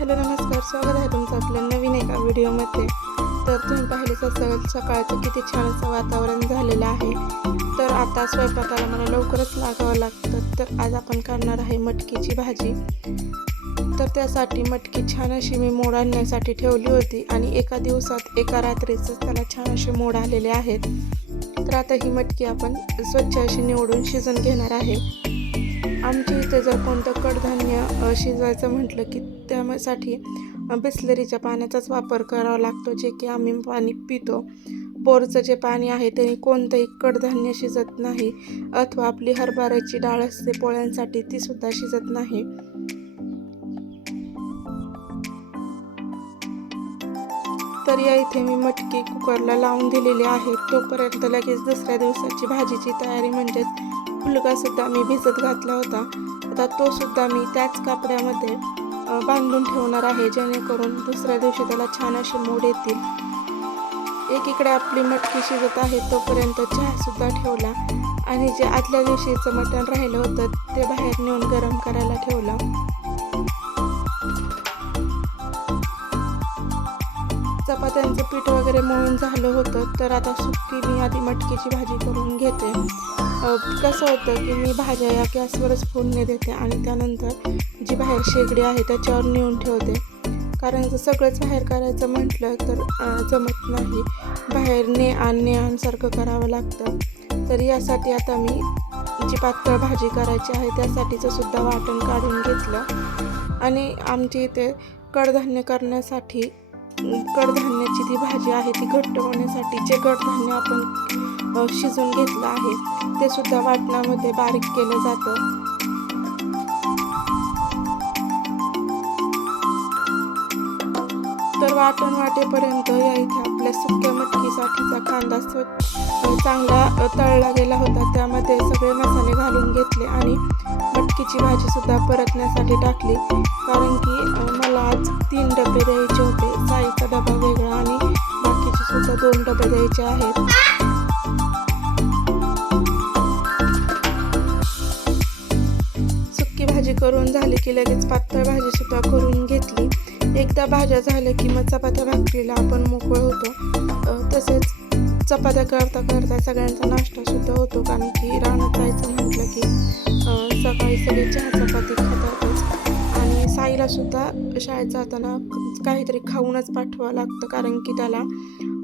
Hello नमस्कार. स्वागत आहे तुमचं आपल्या नवीन एका व्हिडिओमध्ये. तर तुम्ही पाहिलेच असेल सकाळचं किती छान असं वातावरण झालेलं आहे. तर आता स्वयंपाकाला मला लवकरच लागावं लागतं. तर आज आपण करणार आहे मटकीची भाजी. तर त्यासाठी मटकी छान अशी मी मोड आणण्यासाठी ठेवली होती आणि एका दिवसात एका रात्रीच त्याला छान असे मोड आलेले आहेत. तर आता ही मटकी आपण स्वच्छ अशी निवडून शिजून घेणार आहे. आमच्या इथे जर कोणतं कडधान्य शिजवायचं म्हटलं की त्यासाठी बिस्लरीच्या पाण्याचाच वापर करावा लागतो जे की आम्ही पाणी पितो. बोरचं जे पाणी आहे त्याने कोणतंही कडधान्य शिजत नाही अथवा आपली हरभऱ्याची डाळ असते पोळ्यांसाठी ती सुद्धा शिजत नाही. तर या इथे मी मटकी कुकरला लावून दिलेली आहे. तोपर्यंत लगेच दुसऱ्या दिवसाची भाजीची तयारी म्हणजेच फुलका सुद्धा मी भिजत घातला होता. आता तो सुद्धा मी त्याच कापड्यामध्ये बांधून ठेवणार आहे जेणेकरून दुसऱ्या दिवशी त्याला छान असे मोड येतील. एकीकडे आपली मटकी शिजत आहे तोपर्यंत चहासुद्धा ठेवला आणि जे आदल्या दिवशीचं मटण राहिलं होतं ते बाहेर नेऊन गरम करायला ठेवलं. चपात्यांचं पीठ वगैरे मळून झालं होतं तर आता सुकी मी आधी मटकीची भाजी करून घेते. कसं होतं की मी भाज्या या गॅसवरच फोडणी देते आणि त्यानंतर जी बाहेर शेगडी आहे त्याच्यावर नेऊन ठेवते. कारण जर सगळंच बाहेर करायचं म्हटलं तर जमत नाही. बाहेर ने आण ने आणसारखं करावं लागतं. तर यासाठी आता मी जी पातळ भाजी करायची आहे त्यासाठीचं सुद्धा वाटण काढून घेतलं. आणि आमच्या इथे कडधान्य करण्यासाठी कडधान्याची ती भाजी आहे ती घट्ट होण्यासाठी जे कडधान्य आपण शिजून घेतलं आहे ते सुद्धा वाटणामध्ये बारीक केलं जातं. तर वाटण वाटेपर्यंत या इथे आपल्या सुक्या मटकीसाठीचा कांदा स्वच्छ चांगला तळला गेला होता. त्यामध्ये सगळे मसाले घालून घेतले आणि मटकीची भाजी सुद्धा परतण्यासाठी टाकली. कारण की डबे आहेत. सुक्की भाजी करून झाली की लगेच पातळ भाजी सुद्धा करून घेतली. एकदा भाज्या झाल्या की मग चपात्या भाकरीला आपण मोकळं होतो. तसेच चपात्या करता करता सगळ्यांचा नाश्ता सुद्धा होतो कारण की रानात जायचं म्हटलं की सकाळी सगळे चहा चपाती खातातच. आणि साईला सुद्धा शाळेत जाताना काहीतरी खाऊनच पाठवावं लागतं कारण की त्याला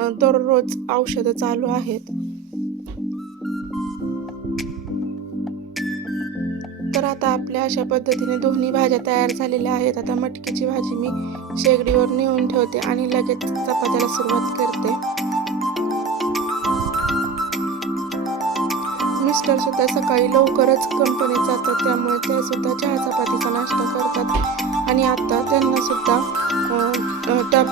दररोज औषधं चालू आहेत. तर आता आपल्या अशा पद्धतीने दोन्ही भाज्या तयार झालेल्या आहेत. आता मटकीची भाजी मी शेगडीवर नेऊन ठेवते आणि लगेच चपात्याला सुरुवात करते. मिस्टर सुद्धा सकाळी लवकरच कंपनीत जातात त्यामुळे ते सुद्धा चहा चपातीचा नाश्ता करतात. आणि आता त्यांना सुद्धा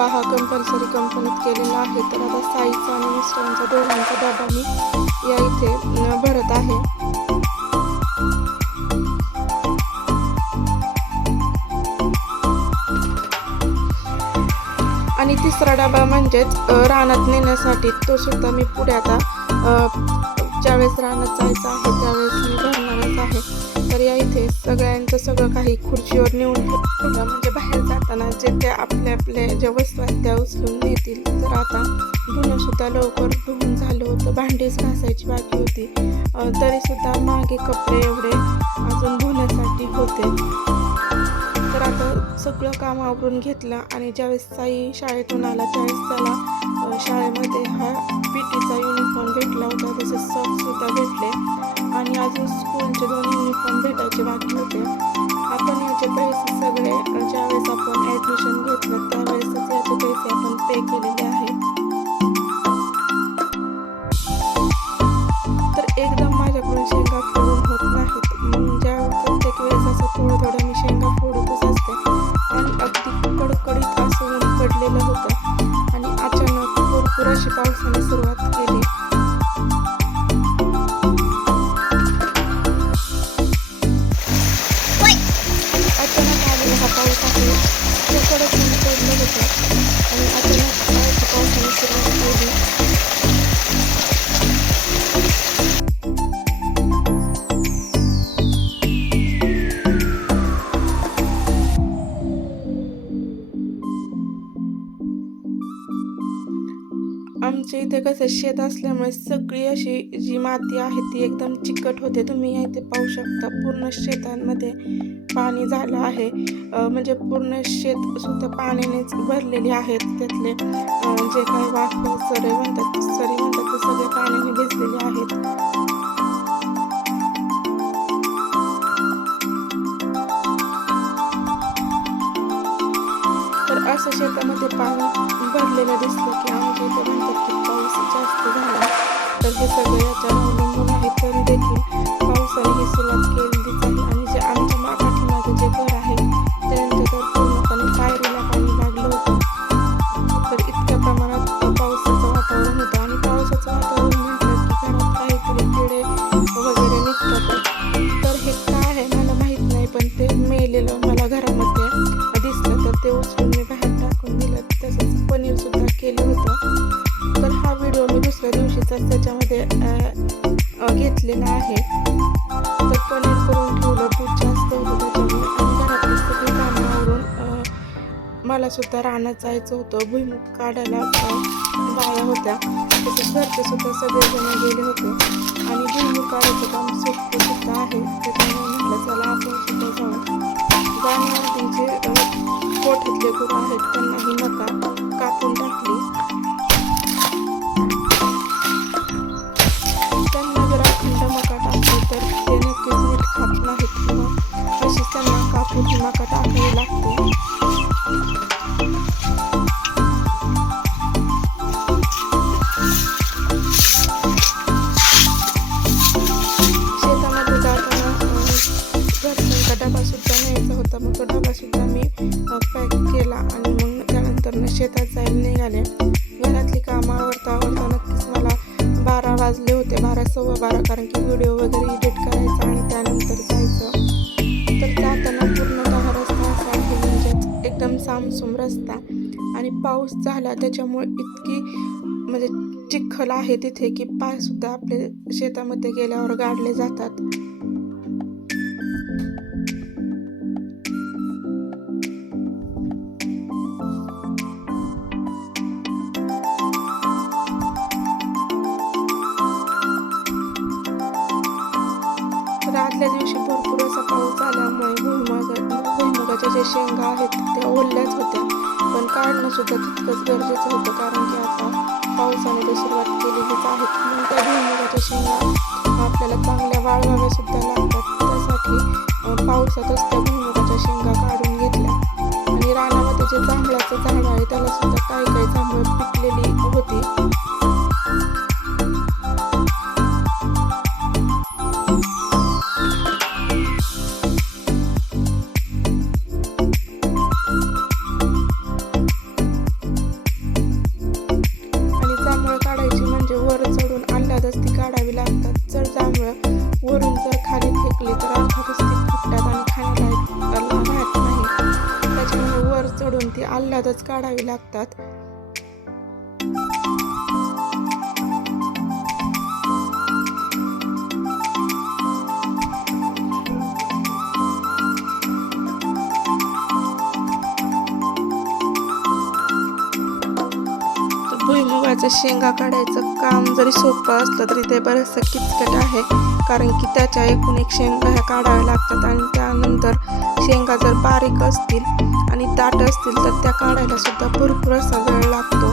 डबा हा कंपल्सरी कंपनीत केलेला आहे. तर आता साईचा आणि मिस्टरांचा दोघांचा डबा मी या इथे भरत आहे. आणि तिसरा डबा म्हणजेच रानात नेण्यासाठी तो सुद्धा मी पुढे आता ज्यावेळेस रानात जायचं आहे त्यावेळेस मी भरणारच आहे. तर या इथे सगळ्यांचं सगळं काही खुर्चीवर नेऊन म्हणजे बाहेर जाताना जे त्या आपल्या आपल्या ज्या वस्तू आहेत त्या उचलून नेतील. तर आता धुणंसुद्धा लवकर धुवून झालं होतं. भांडीच घासायची बाकी होती. तरीसुद्धा मागे कपडे एवढे अजून धुण्यासाठी होते. तर आता सगळं काम आवरून घेतलं आणि ज्यावेळेस साई शाळेतून आला त्यावेळेस त्याला शाळेमध्ये हा पी टीचा युनिफॉर्म भेटला होता. तसेच सॉक्ससुद्धा भेटले. आणि अजून स्कूलचे दोन युनिफॉर्म भेटायचे बाकी होते. आपण याचे पैसे सगळे ज्यावेळेस आपण ॲडमिशन घेतलं त्यावेळेसच याचे पैसे आपण पे केलेले आहेत. आमच्या कसं शेत असल्यामुळे सगळी अशी जी माती आहे ती एकदम चिकट होते. तुम्ही इथे पाहू शकता. पूर्ण शेतांमध्ये पाणी झालं आहे. म्हणजे पूर्ण शेत सुद्धा पाण्यानेच भरलेले आहेत. त्यातले जे काही वाफ सरे म्हणतात सरी म्हणतात ते सगळे पाण्याने भिजलेले आहेत. तर असं शेतामध्ये पाणी भरलेलं दिसलं की आमच्या इथे म्हणतात की पाऊस जास्त झाला तर हे सगळं याच्यावर अवलंबून आहे तरी देखील पावसाने ही सुरुवात केलेलीच मला सुद्धा रानात जायचं होतं. भुईमुग काढायला बाया होत्या. तसंच घरचे सुद्धा सगळेजण गेले होते. आणि भुईमुग काढायचं काम सोपं सुद्धा आहे. त्याच्यामुळे म्हटलं चला आपण सुद्धा जाऊ. जाण्याआधी जे पोटातले गुरु आहेत त्यांना ही मका कापून टाकली. पॅक केला आणि मग त्यानंतर शेतात जायला निघाले. घरातली कामं आवडता आवडता नक्कीच मला बारा वाजले होते बारा सव्वा बारा कारण की व्हिडिओ वगैरे एडिट करायचा आणि त्यानंतर जायचं. तर जाताना पूर्णतः रस्ता असा आहे म्हणजेच एकदम सामसूम रस्ता. आणि पाऊस झाला त्याच्यामुळे इतकी म्हणजे चिखल आहे तिथे की पाय सुद्धा आपले शेतामध्ये गेल्यावर गाडले जातात. शेंगा आहेत त्या ओल्याच होत्या. पण काढणं सुद्धा तितकंच गरजेचं होतं कारण की आता पावसाने तर सुरुवात केलेलीच आहे. म्हणून त्या भुईमुगाच्या शेंगा आपल्याला चांगल्या वाळवाव्या सुद्धा लागतात. त्यासाठी पावसातच त्या भुईमुगाच्या शेंगा काढून घेतल्या. आणि रानामध्ये जे जांभळाचं झाड आहे त्याला सुद्धा काही काही जांभळ पिकलेली होती आल्हादच काढावी लागतात. तर भुईमुगाचं शेंगा काढायचं काम जरी सोपं असलं तरी ते बरंचसं किचकट आहे. कारण की त्याच्या एकूण एक शेंगा ह्या काढाव्या लागतात आणि त्यानंतर शेंगा जर बारीक असतील आणि ताट असतील तर त्या काढायला सुद्धा भरपूर असा वेळ लागतो.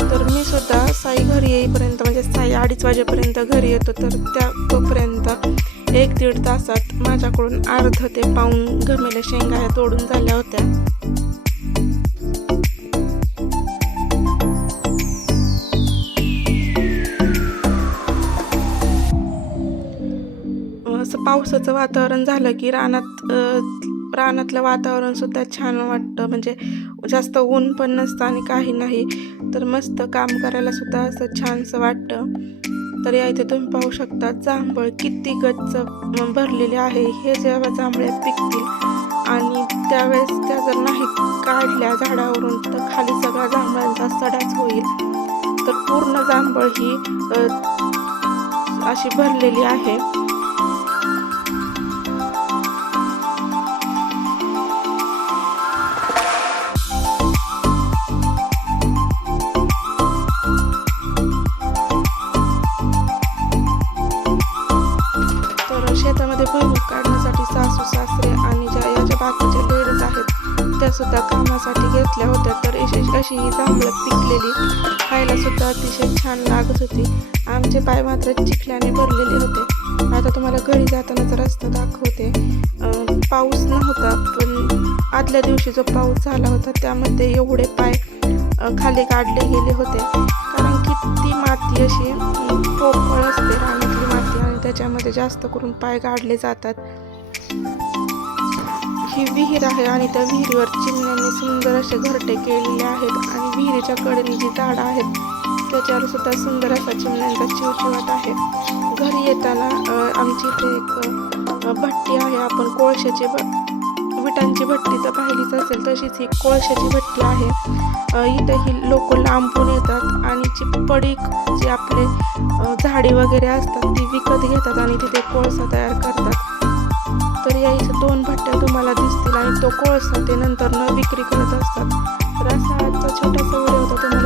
तर मी सुद्धा साई घरी येईपर्यंत म्हणजे साई अडीच वाजेपर्यंत घरी येतो तर त्या तोपर्यंत एक दीड तासात माझ्याकडून अर्ध ते पाऊन घमेल्या शेंगा ह्या तोडून झाल्या होत्या. पावसाचं वातावरण झालं की रानात रानातलं वातावरण सुद्धा छान वाटतं. म्हणजे जास्त ऊन पण नसतं आणि काही नाही. तर मस्त काम करायला सुद्धा असं छानसं वाटतं. तर या इथे तुम्ही पाहू शकता जांभळ किती गच्च भरलेले आहे. हे जेव्हा जांभळ्या पिकतील आणि त्यावेळेस त्या जर नाही काढल्या झाडावरून तर खाली सगळा जांभळांचा सडाच होईल. तर पूर्ण जांभळ ही अशी भरलेली आहे. त्या सुद्धा कामासाठी घेतल्या होत्या. तर अशी अशी ही जांभळं पिकलेली खायला सुद्धा अतिशय छान लागत होती. आमचे पाय मात्र चिखल्याने भरलेले होते. आता तुम्हाला घरी जातानाचा रस्ता दाखवते. पाऊस नव्हता पण आदल्या दिवशी जो पाऊस झाला होता त्यामध्ये एवढे पाय खाली काढले गेले होते. कारण की ती माती अशी अं, पोकळ असते रानातली माती आणि त्याच्यामध्ये जास्त करून पाय काढले जातात. ही विहीर आहे आणि त्या विहिरीवर चिमण्यांनी सुंदर असे घरटे केलेले आहेत आणि विहिरीच्या कडेने जी झाडं आहेत त्याच्यावर सुद्धा सुंदर असा चिमण्यांचा चिवचिवाट आहे. घरी येताना आमची इथे एक भट्टी आहे. आपण कोळशाची विटांची भट्टी तर पाहिलीच असेल तशीच ही कोळशाची भट्टी आहे. इथं ही लोक लांबून येतात आणि जी पडीक जे आपले झाडे वगैरे असतात ती विकत घेतात आणि तिथे कोळसा तयार करतात. तर या इथं दोन भट्ट्या तुम्हाला दिसतील आणि तो कोळसा ते नंतर न विक्री करत असतात. तर असा आजचा छोटासा व्हिडिओ होता. तुम्हाला